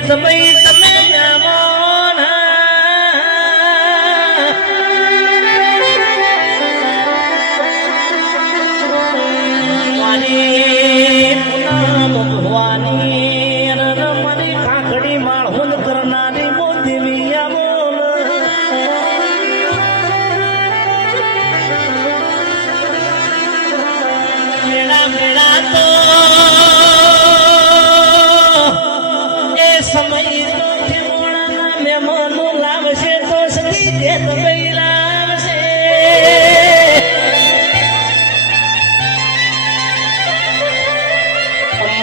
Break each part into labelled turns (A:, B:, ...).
A: તમે બો દેવી આવો મેળા મેળા તો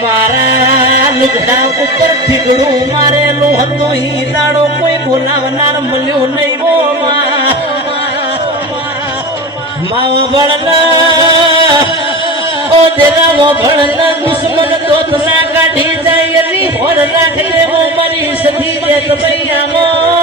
A: મારા લુગડા ઉપર થીગડું મારેલું હતું. ઈ દાડો કોઈ બોલાવનાર મળ્યો નહીં. ઓ માવા ભણના ઓ દેરાવો ભણના દુશ્મન દોતના કાઢી જાય એની હોર રાખે ઓ મારી સધી દેત ભૈયા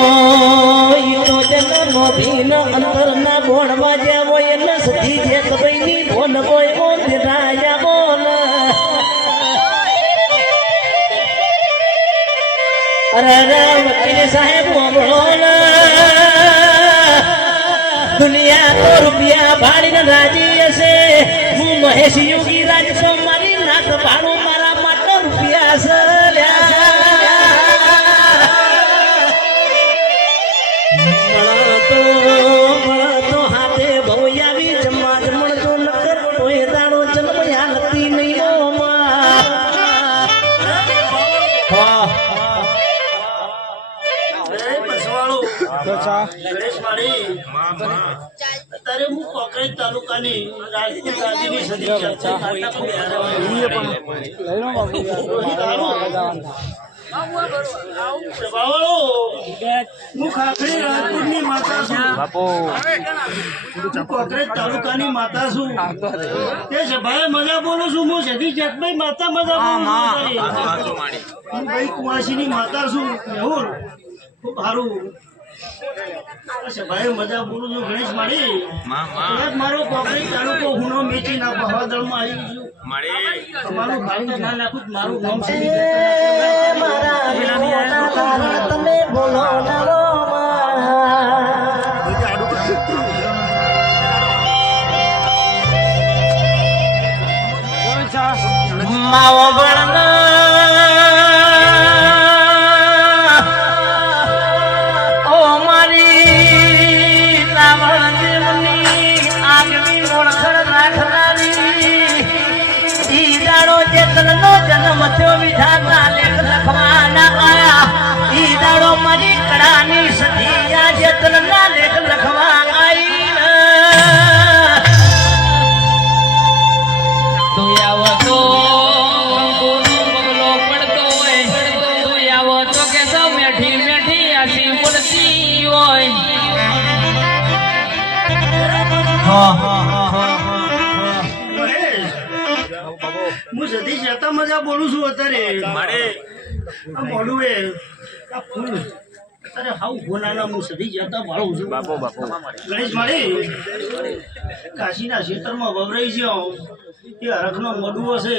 A: મોના તો ઈનો તેનો નોધીનો અંતરના ગોળમાં જ્યાં હોય એટલે સધી દેત ભઈની ભોન હોય ઓ દેરાયા બોલ. અરે અરે વકીલ સાહેબ બોલો. ને દુનિયા તો રૂપિયા ભાડીને રાજી હશે. હું મહેશ યોગી નકર કોઈ દાડો જન્મયા નથી નહીં ઓ માં. વાહ.
B: ગણેશ માળી અત્યારે હું કોકરેજ તાલુકાની રાજકીય હું ખાખરી રાજપૂતની માતા છું. બાપુ. કોકરેજ તાલુકાની માતા છું. તે સભાએ મજા બોલું છું હું સદી જગભાઈ માતા મજા બોલું છું હું. ભાઈ કુવાસીની માતા છું મેહુલ. ખૂબ સારું. સભાએ મજા બોલું છું ગણેશ માળી મારો કોકરેજ તાલુકો હુનો મેચી ના આવી છું. તમારું ભાઈ ના નાખું મારું નામ છે
A: માવો ઓ મારી રાવણ દેવની આગવી ઓળખણ રાખનારી ઈદાડો દાડો ચેતનનો જન્મ થયો વિધાતા લેખ લખવાના આયા, ઈ દાડો મારી કળાની સધી આ
C: હોય.
B: હું. સતીશ જતા મજા બોલું છું અત્યારે. આ મોઢું એ. આ ફૂલ હું સતીશ જતા વાળું છું. ગણેશ માળી કાશીના ક્ષેત્રમાં વવરાઈ છે. એ હરખનો મોઢું હશે.